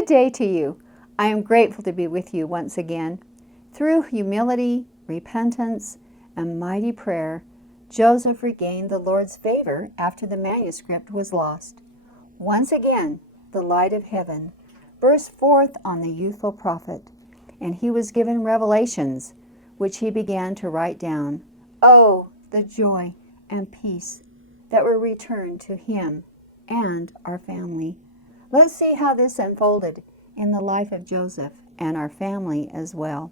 Good day to you. I am grateful to be with you once again. Through humility, repentance, and mighty prayer, Joseph regained the Lord's favor after the manuscript was lost. Once again, the light of heaven burst forth on the youthful prophet, and he was given revelations, which he began to write down. Oh, the joy and peace that were returned to him and our family. Let's see how this unfolded in the life of Joseph and our family as well.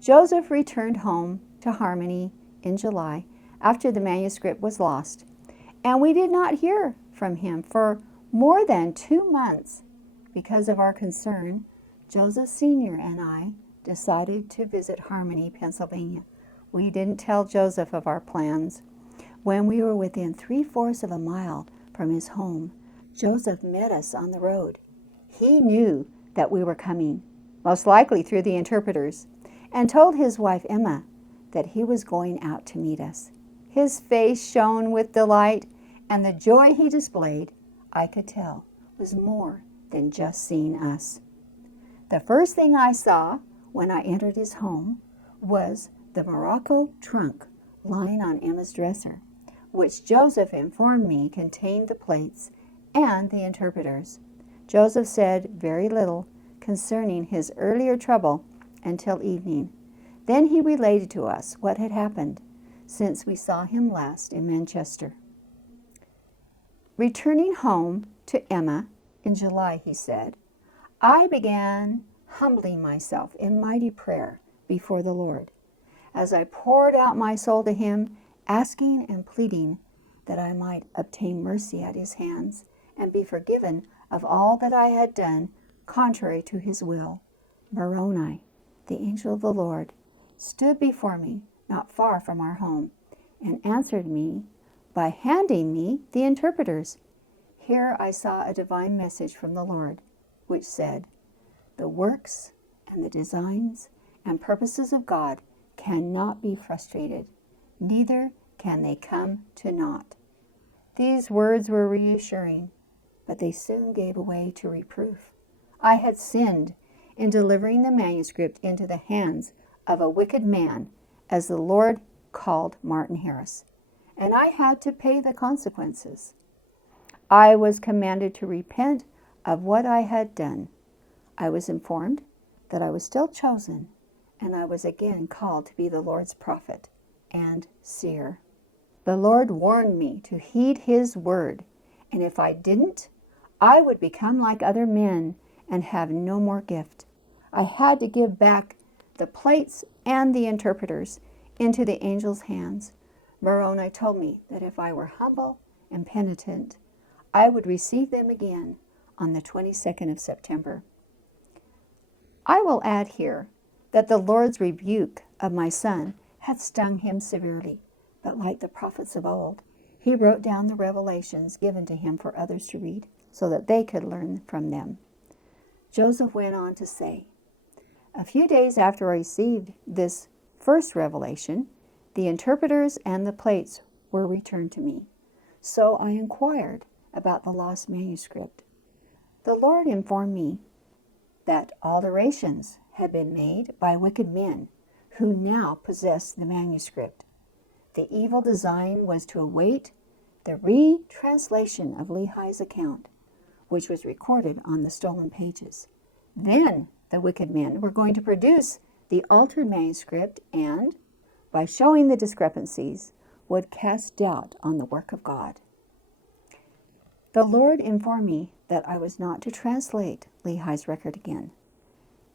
Joseph returned home to Harmony in July after the manuscript was lost, and we did not hear from him for more than 2 months. Because of our concern, Joseph Sr. and I decided to visit Harmony, Pennsylvania. We didn't tell Joseph of our plans. When we were within 3/4 of a mile from his home, Joseph met us on the road. He knew that we were coming, most likely through the interpreters, and told his wife Emma that he was going out to meet us. His face shone with delight, and the joy he displayed, I could tell, was more than just seeing us. The first thing I saw when I entered his home was the Morocco trunk lying on Emma's dresser, which Joseph informed me contained the plates and the interpreters. Joseph said very little concerning his earlier trouble until evening. Then he related to us what had happened since we saw him last in Manchester. Returning home to Emma in July, he said, I began humbling myself in mighty prayer before the Lord, as I poured out my soul to him, asking and pleading that I might obtain mercy at his hands and be forgiven of all that I had done contrary to his will. Moroni, the angel of the Lord, stood before me not far from our home and answered me by handing me the interpreters. Here I saw a divine message from the Lord, which said, the works and the designs and purposes of God cannot be frustrated, neither can they come to naught. These words were reassuring, but they soon gave way to reproof. I had sinned in delivering the manuscript into the hands of a wicked man, as the Lord called Martin Harris, and I had to pay the consequences. I was commanded to repent of what I had done. I was informed that I was still chosen, and I was again called to be the Lord's prophet and seer. The Lord warned me to heed his word, and if I didn't, I would become like other men and have no more gift. I had to give back the plates and the interpreters into the angel's hands. Moroni told me that if I were humble and penitent, I would receive them again on the 22nd of September. I will add here that the Lord's rebuke of my son had stung him severely, but like the prophets of old, he wrote down the revelations given to him for others to read so that they could learn from them. Joseph went on to say, a few days after I received this first revelation, the interpreters and the plates were returned to me. So I inquired about the lost manuscript. The Lord informed me that alterations had been made by wicked men who now possessed the manuscript. The evil design was to await the retranslation of Lehi's account, which was recorded on the stolen pages. Then the wicked men were going to produce the altered manuscript and, by showing the discrepancies, would cast doubt on the work of God. The Lord informed me that I was not to translate Lehi's record again,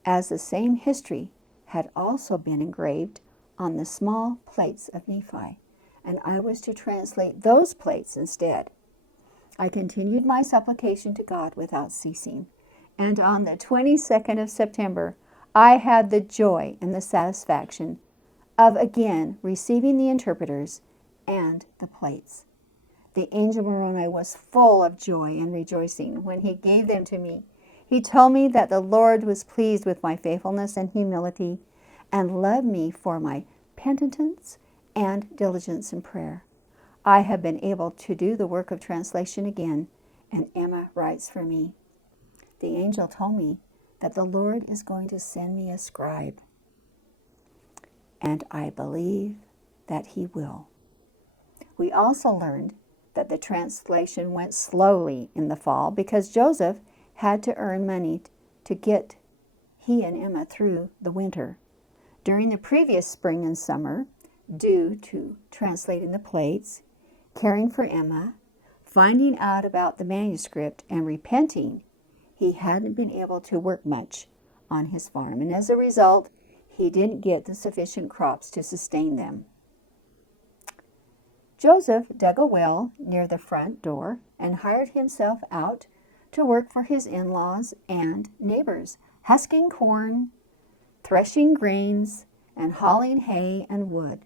as the same history had also been engraved on the small plates of Nephi, and I was to translate those plates instead. I continued my supplication to God without ceasing, and on the 22nd of September, I had the joy and the satisfaction of again receiving the interpreters and the plates. The angel Moroni was full of joy and rejoicing when he gave them to me. He told me that the Lord was pleased with my faithfulness and humility and loved me for my penitence and diligence in prayer. I have been able to do the work of translation again, and Emma writes for me. The angel told me that the Lord is going to send me a scribe, and I believe that he will. We also learned that the translation went slowly in the fall because Joseph had to earn money to get he and Emma through the winter. During the previous spring and summer, due to translating the plates, caring for Emma, finding out about the manuscript, and repenting, he hadn't been able to work much on his farm, and as a result, he didn't get the sufficient crops to sustain them. Joseph dug a well near the front door and hired himself out to work for his in-laws and neighbors, husking corn, threshing grains, and hauling hay and wood.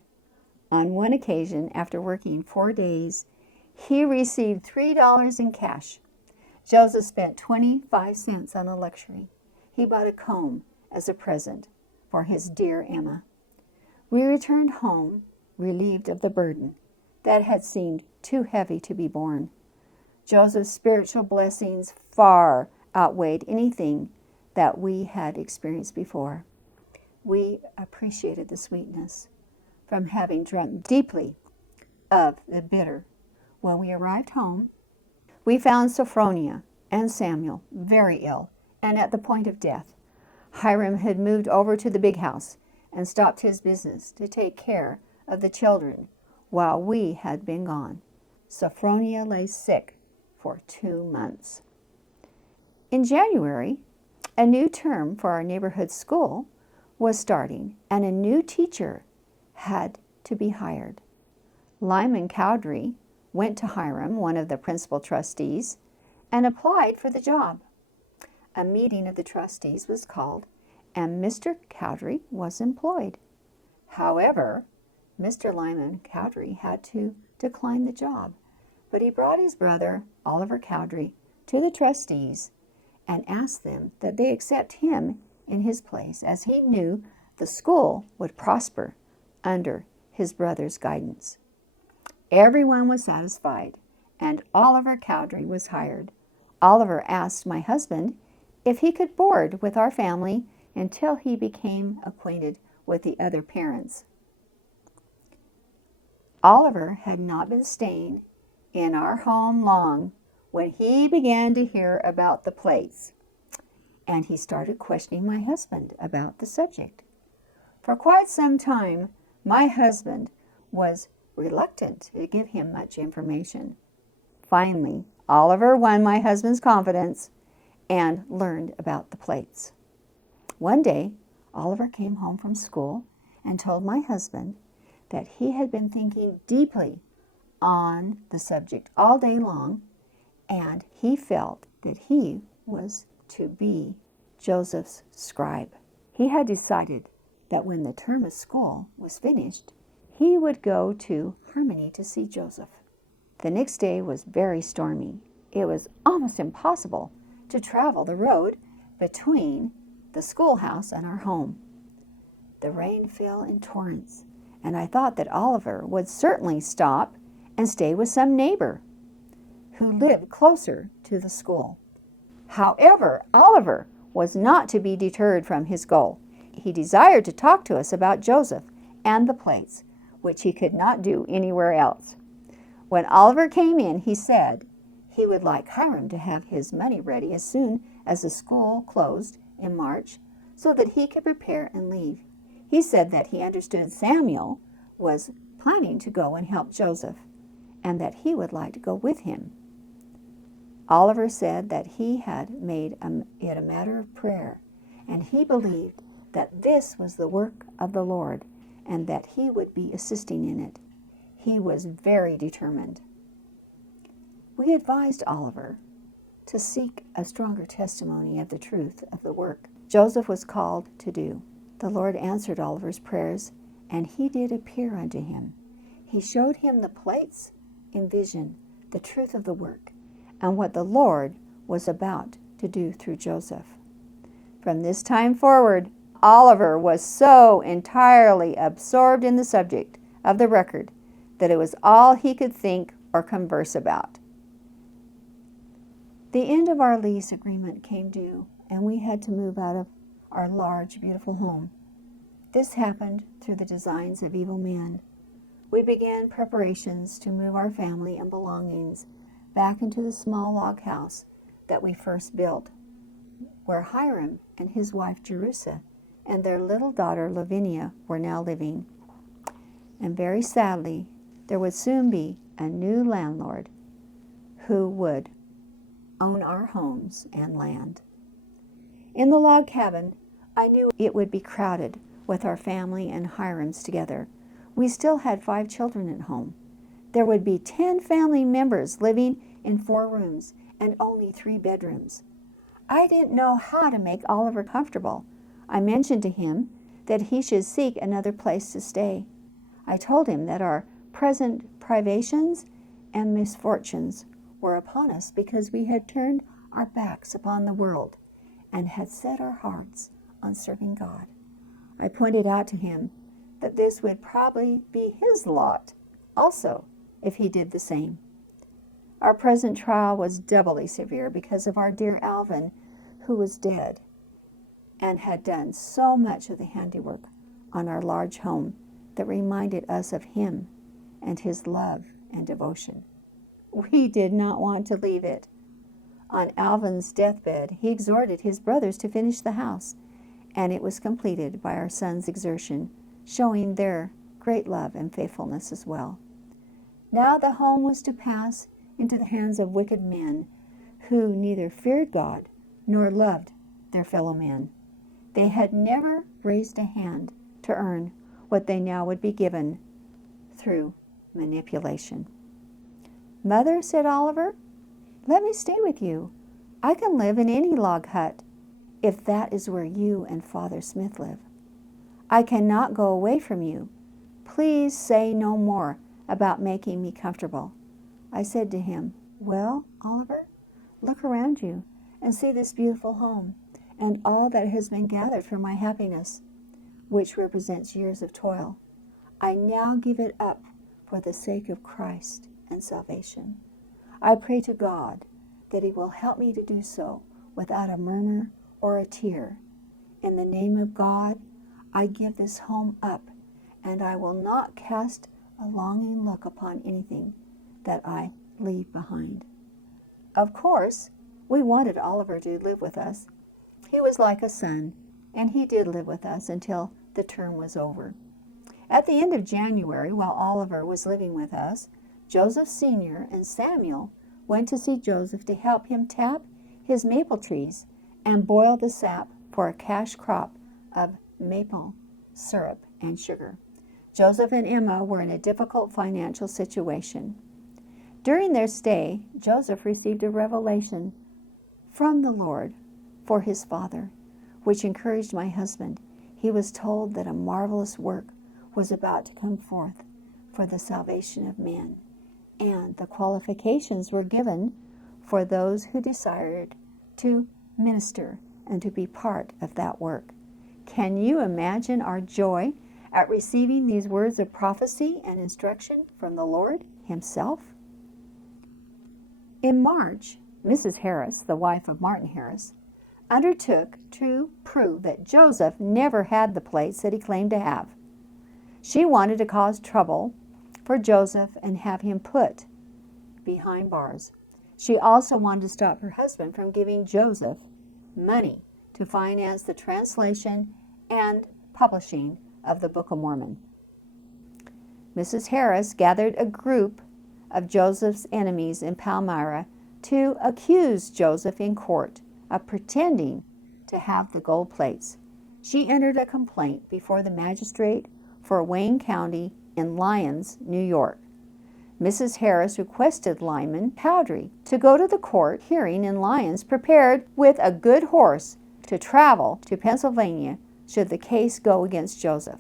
On one occasion, after working 4 days, he received $3 in cash. Joseph spent 25 cents on a luxury. He bought a comb as a present for his dear Emma. We returned home, relieved of the burden that had seemed too heavy to be borne. Joseph's spiritual blessings far outweighed anything that we had experienced before. We appreciated the sweetness from having drunk deeply of the bitter. When we arrived home, we found Sophronia and Samuel very ill and at the point of death. Hiram had moved over to the big house and stopped his business to take care of the children while we had been gone. Sophronia lay sick for 2 months. In January, a new term for our neighborhood school was starting, and a new teacher had to be hired. Lyman Cowdery went to Hiram, one of the principal trustees, and applied for the job. A meeting of the trustees was called, and Mr. Cowdery was employed. However, Mr. Lyman Cowdery had to decline the job, but he brought his brother, Oliver Cowdery, to the trustees and asked them that they accept him in his place, as he knew the school would prosper under his brother's guidance. Everyone was satisfied, and Oliver Cowdery was hired. Oliver asked my husband if he could board with our family until he became acquainted with the other parents. Oliver had not been staying in our home long when he began to hear about the plates, and he started questioning my husband about the subject. For quite some time, my husband was reluctant to give him much information. Finally, Oliver won my husband's confidence and learned about the plates. One day, Oliver came home from school and told my husband that he had been thinking deeply on the subject all day long, and he felt that he was to be Joseph's scribe. He had decided that when the term of school was finished, he would go to Harmony to see Joseph. The next day was very stormy. It was almost impossible to travel the road between the schoolhouse and our home. The rain fell in torrents, and I thought that Oliver would certainly stop and stay with some neighbor who lived closer to the school. However, Oliver was not to be deterred from his goal. He desired to talk to us about Joseph and the plates, which he could not do anywhere else. When Oliver came in, he said he would like Hiram to have his money ready as soon as the school closed in March so that he could prepare and leave. He said that he understood Samuel was planning to go and help Joseph, and that he would like to go with him. Oliver said that he had made it a matter of prayer, and he believed that this was the work of the Lord, and that he would be assisting in it. He was very determined. We advised Oliver to seek a stronger testimony of the truth of the work Joseph was called to do. The Lord answered Oliver's prayers, and he did appear unto him. He showed him the plates in vision, the truth of the work, and what the Lord was about to do through Joseph. From this time forward, Oliver was so entirely absorbed in the subject of the record that it was all he could think or converse about. The end of our lease agreement came due, and we had to move out of our large, beautiful home. This happened through the designs of evil men. We began preparations to move our family and belongings back into the small log house that we first built, where Hiram and his wife Jerusha and their little daughter Lavinia were now living. And very sadly, there would soon be a new landlord who would own our homes and land. In the log cabin, I knew it would be crowded with our family and Hiram's together. We still had 5 children at home. There would be 10 family members living in 4 rooms and only 3 bedrooms. I didn't know how to make Oliver comfortable. I mentioned to him that he should seek another place to stay. I told him that our present privations and misfortunes were upon us because we had turned our backs upon the world and had set our hearts on serving God. I pointed out to him that this would probably be his lot also if he did the same. Our present trial was doubly severe because of our dear Alvin, who was dead and had done so much of the handiwork on our large home that reminded us of him and his love and devotion. We did not want to leave it. On Alvin's deathbed, he exhorted his brothers to finish the house, and it was completed by our sons' exertion, showing their great love and faithfulness as well. Now the home was to pass into the hands of wicked men who neither feared God nor loved their fellow men. They had never raised a hand to earn what they now would be given through manipulation. "Mother," said Oliver, "let me stay with you. I can live in any log hut, if that is where you and Father Smith live. I cannot go away from you. Please say no more about making me comfortable." I said to him, "Well, Oliver, look around you and see this beautiful home and all that has been gathered for my happiness, which represents years of toil. I now give it up for the sake of Christ and salvation. I pray to God that He will help me to do so without a murmur or a tear. In the name of God, I give this home up, and I will not cast a longing look upon anything that I leave behind." Of course, we wanted Oliver to live with us. He was like a son, and he did live with us until the term was over. At the end of January, while Oliver was living with us, Joseph Sr. and Samuel went to see Joseph to help him tap his maple trees and boil the sap for a cash crop of maple syrup and sugar. Joseph and Emma were in a difficult financial situation. During their stay, Joseph received a revelation from the Lord for his father, which encouraged my husband. He was told that a marvelous work was about to come forth for the salvation of men, and the qualifications were given for those who desired to minister and to be part of that work. Can you imagine our joy at receiving these words of prophecy and instruction from the Lord Himself? In March, Mrs. Harris, the wife of Martin Harris, undertook to prove that Joseph never had the plates that he claimed to have. She wanted to cause trouble for Joseph and have him put behind bars. She also wanted to stop her husband from giving Joseph money to finance the translation and publishing of the Book of Mormon. Mrs. Harris gathered a group of Joseph's enemies in Palmyra to accuse Joseph in court of pretending to have the gold plates. She entered a complaint before the magistrate for Wayne County in Lyons, New York. Mrs. Harris requested Lyman Cowdery to go to the court hearing in Lyons prepared with a good horse to travel to Pennsylvania should the case go against Joseph.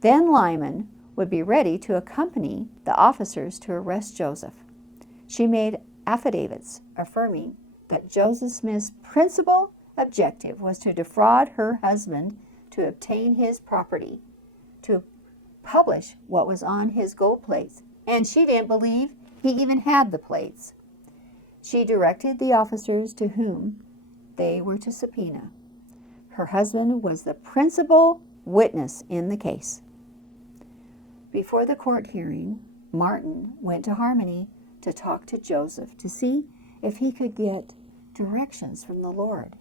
Then Lyman would be ready to accompany the officers to arrest Joseph. She made affidavits affirming that Joseph Smith's principal objective was to defraud her husband to obtain his property, to publish what was on his gold plates, and she didn't believe he even had the plates. She directed the officers to whom they were to subpoena. Her husband was the principal witness in the case. Before the court hearing, Martin went to Harmony to talk to Joseph to see if he could get directions from the Lord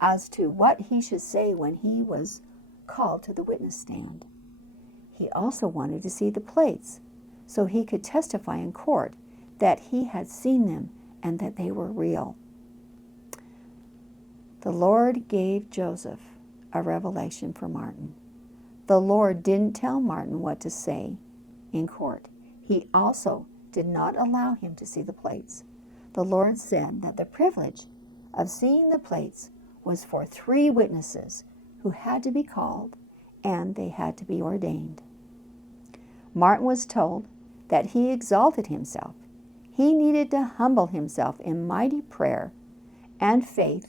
as to what he should say when he was called to the witness stand. He also wanted to see the plates so he could testify in court that he had seen them and that they were real. The Lord gave Joseph a revelation for Martin. The Lord didn't tell Martin what to say in court. He also did not allow him to see the plates. The Lord said that the privilege of seeing the plates was for 3 witnesses who had to be called and they had to be ordained. Martin was told that he exalted himself. He needed to humble himself in mighty prayer and faith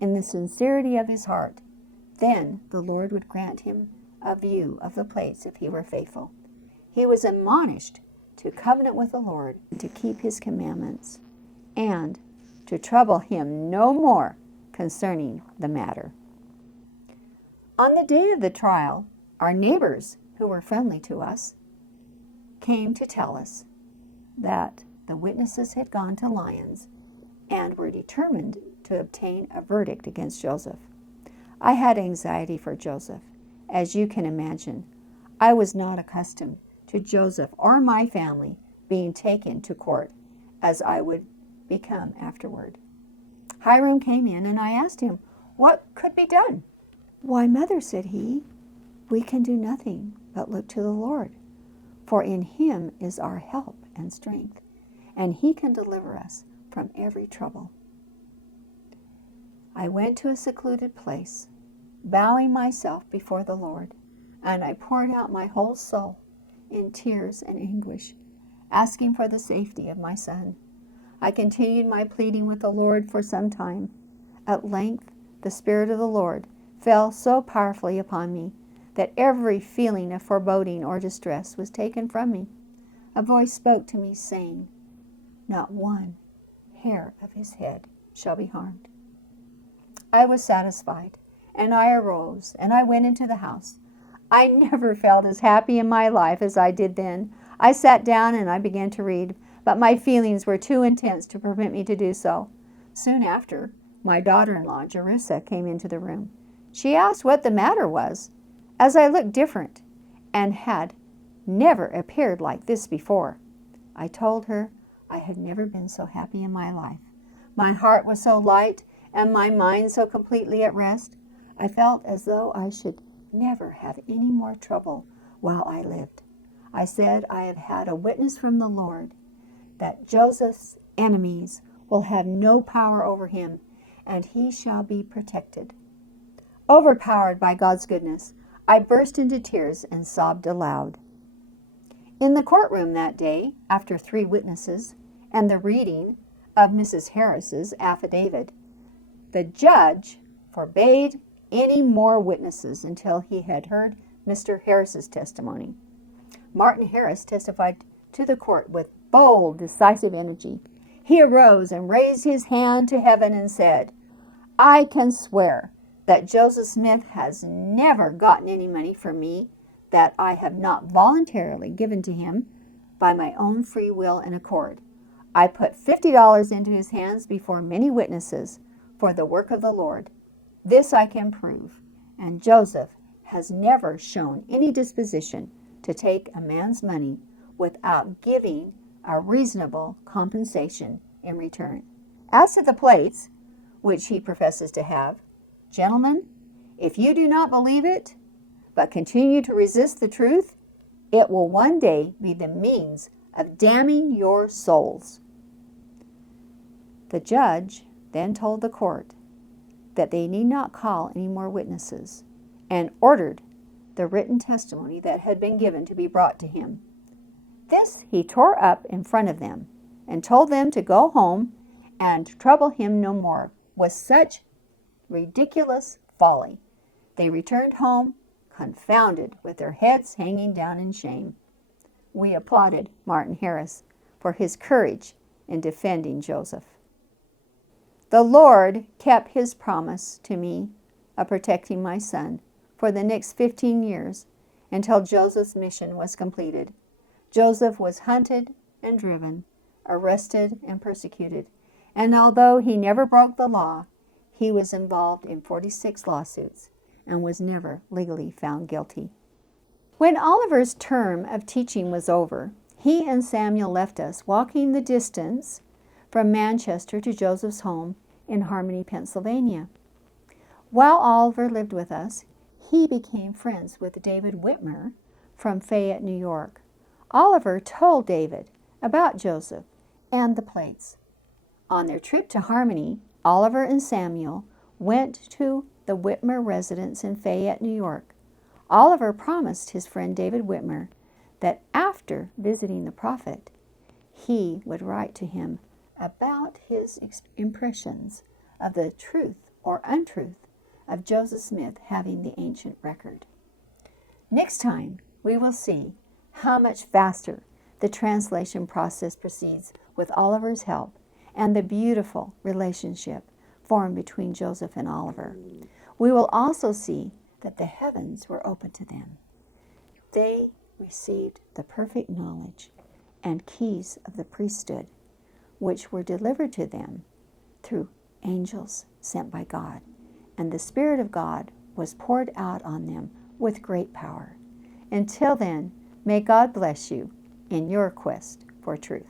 in the sincerity of his heart. Then the Lord would grant him a view of the plates if he were faithful. He was admonished to covenant with the Lord, to keep his commandments, and to trouble him no more concerning the matter. On the day of the trial, our neighbors, who were friendly to us, came to tell us that the witnesses had gone to Lyons and were determined to obtain a verdict against Joseph. I had anxiety for Joseph. As you can imagine, I was not accustomed to Joseph or my family being taken to court, as I would become afterward. Hiram came in and I asked him what could be done. "Why, Mother," said he, "we can do nothing but look to the Lord, for in him is our help and strength, and he can deliver us from every trouble." I went to a secluded place, bowing myself before the Lord, and I poured out my whole soul in tears and anguish, asking for the safety of my son. I continued my pleading with the Lord for some time. At length, the Spirit of the Lord fell so powerfully upon me that every feeling of foreboding or distress was taken from me. A voice spoke to me, saying, "Not one hair of his head shall be harmed." I was satisfied, and I arose, and I went into the house. I never felt as happy in my life as I did then. I sat down and I began to read, but my feelings were too intense to permit me to do so. Soon after, my daughter-in-law, Jerusha, came into the room. She asked what the matter was, as I looked different and had never appeared like this before. I told her I had never been so happy in my life. My heart was so light and my mind so completely at rest. I felt as though I should never have any more trouble while I lived. I said, "I have had a witness from the Lord that Joseph's enemies will have no power over him, and he shall be protected." Overpowered by God's goodness, I burst into tears and sobbed aloud. In the courtroom that day, after 3 witnesses and the reading of Mrs. Harris's affidavit, the judge forbade any more witnesses until he had heard Mr. Harris's testimony. Martin Harris testified to the court with bold, decisive energy. He arose and raised his hand to heaven and said, "I can swear that Joseph Smith has never gotten any money from me that I have not voluntarily given to him by my own free will and accord. I put $50 into his hands before many witnesses for the work of the Lord. This I can prove, and Joseph has never shown any disposition to take a man's money without giving a reasonable compensation in return. As to the plates, which he professes to have, gentlemen, if you do not believe it, but continue to resist the truth, it will one day be the means of damning your souls." The judge then told the court that they need not call any more witnesses, and ordered the written testimony that had been given to be brought to him. This he tore up in front of them, and told them to go home and trouble him no more with such ridiculous folly. They returned home, confounded, with their heads hanging down in shame. We applauded Martin Harris for his courage in defending Joseph. The Lord kept his promise to me of protecting my son for the next 15 years until Joseph's mission was completed. Joseph was hunted and driven, arrested and persecuted, and although he never broke the law, he was involved in 46 lawsuits and was never legally found guilty. When Oliver's term of teaching was over, he and Samuel left us, walking the distance from Manchester to Joseph's home in Harmony, Pennsylvania. While Oliver lived with us, he became friends with David Whitmer from Fayette, New York. Oliver told David about Joseph and the plates. On their trip to Harmony, Oliver and Samuel went to the Whitmer residence in Fayette, New York. Oliver promised his friend David Whitmer that after visiting the prophet, he would write to him about his impressions of the truth or untruth of Joseph Smith having the ancient record. Next time, we will see how much faster the translation process proceeds with Oliver's help and the beautiful relationship formed between Joseph and Oliver. We will also see that the heavens were open to them. They received the perfect knowledge and keys of the priesthood, which were delivered to them through angels sent by God, and the Spirit of God was poured out on them with great power. Until then, may God bless you in your quest for truth.